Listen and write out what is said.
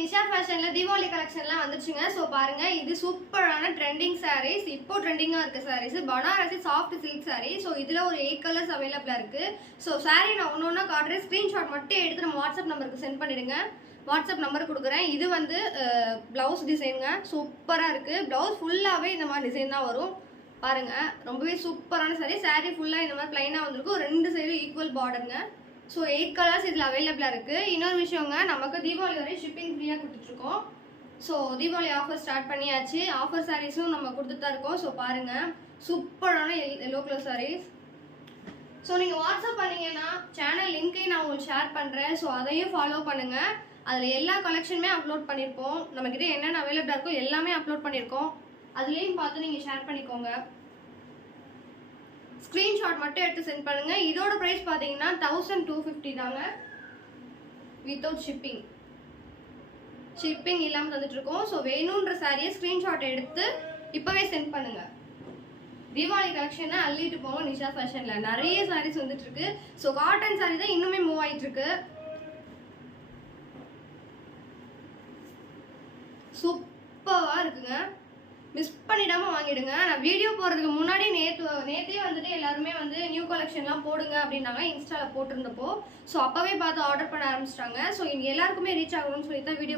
நிஷா ஃபேஷன்ல தீபாவளி கலெக்ஷன்லாம் வந்துச்சுங்க. ஸோ பாருங்க, இது சூப்பரான ட்ரெண்டிங் சாரீஸ். இப்போ ட்ரெண்டிங்காக இருக்க saris Banarasi soft silk sari. So இதில் ஒரு 8 கலர்ஸ் அவைலபிளாக இருக்குது. ஸோ சாரீ நான் ஒன்று ஒன்றா காட்டுறேன். ஸ்க்ரீன்ஷாட் மட்டும் எடுத்து நம்ம வாட்ஸ்அப் நம்பருக்கு சென்ட் பண்ணிடுங்க. வாட்ஸ்அப் நம்பர் கொடுக்குறேன். இது வந்து ப்ளவுஸ் டிசைனுங்க. சூப்பராக இருக்குது. ப்ளவுஸ் ஃபுல்லாகவே இந்த மாதிரி டிசைன் தான் வரும். பாருங்க, ரொம்பவே சூப்பரான சாரீ. சாரீ ஃபுல்லாக இந்த மாதிரி பிளைனாக வந்திருக்கும். 2 சைடும் ஈக்குவல் பார்டருங்க. ஸோ 8 கலர்ஸ் இதில் அவைலபிளாக இருக்குது. இன்னொரு விஷயங்க, நமக்கு தீபாவளி வரை ஷிப்பிங் ஃப்ரீயாக கொடுத்துட்ருக்கோம். ஸோ தீபாவளி ஆஃபர் ஸ்டார்ட் பண்ணியாச்சு. ஆஃபர் சாரீஸும் நம்ம கொடுத்துட்டு தான் இருக்கோம். ஸோ பாருங்கள், சூப்பரான எல்லோ கலர் சாரீஸ். ஸோ நீங்கள் வாட்ஸ்அப் பண்ணிங்கன்னா சேனல் லிங்க்கையும் நான் உங்களுக்கு ஷேர் பண்ணுறேன். ஸோ அதையும் ஃபாலோ பண்ணுங்கள். அதில் எல்லா கலெக்ஷனுமே அப்லோட் பண்ணியிருப்போம். நம்மக்கிட்ட என்னென்ன அவைலபிளாக இருக்கோ எல்லாமே அப்லோட் பண்ணியிருக்கோம். அதுலேயும் பார்த்து நீங்கள் ஷேர் பண்ணிக்கோங்க. ஸ்க்ரீன்ஷாட் மட்டும் எடுத்து சென்ட் பண்ணுங்க. இதோட ப்ரைஸ் பார்த்தீங்கன்னா 1250 தாங்க, வித்தவுட் ஷிப்பிங். ஷிப்பிங் இல்லாமல் தந்துட்டு இருக்கோம். ஸோ வேணுன்ற சாரியை ஸ்க்ரீன்ஷாட் எடுத்து இப்போவே சென்ட் பண்ணுங்க. தீபாவளி கலெக்ஷனை அள்ளிட்டு போவோம் நிஷா ஃபேஷனில். நிறைய சாரீஸ் வந்துட்டு இருக்கு. ஸோ காட்டன் சாரீ தான் இன்னுமே மூவ் ஆகிட்டு இருக்கு. சூப்பராக இருக்குங்க. மிஸ் பண்ணிடாமல் வாங்கிடுங்க. நான் வீடியோ போடுறதுக்கு முன்னாடி நேற்றே வந்துட்டு எல்லாருமே வந்து நியூ கலெக்ஷன்லாம் போடுங்க அப்படின்னாங்க இன்ஸ்டாவில் போட்டிருந்தப்போ. ஸோ அப்போவே பார்த்து ஆர்டர் பண்ண ஆரம்பிச்சிட்டாங்க. ஸோ இங்கே எல்லாருக்குமே ரீச் ஆகணும்னு சொல்லி தான் வீடியோ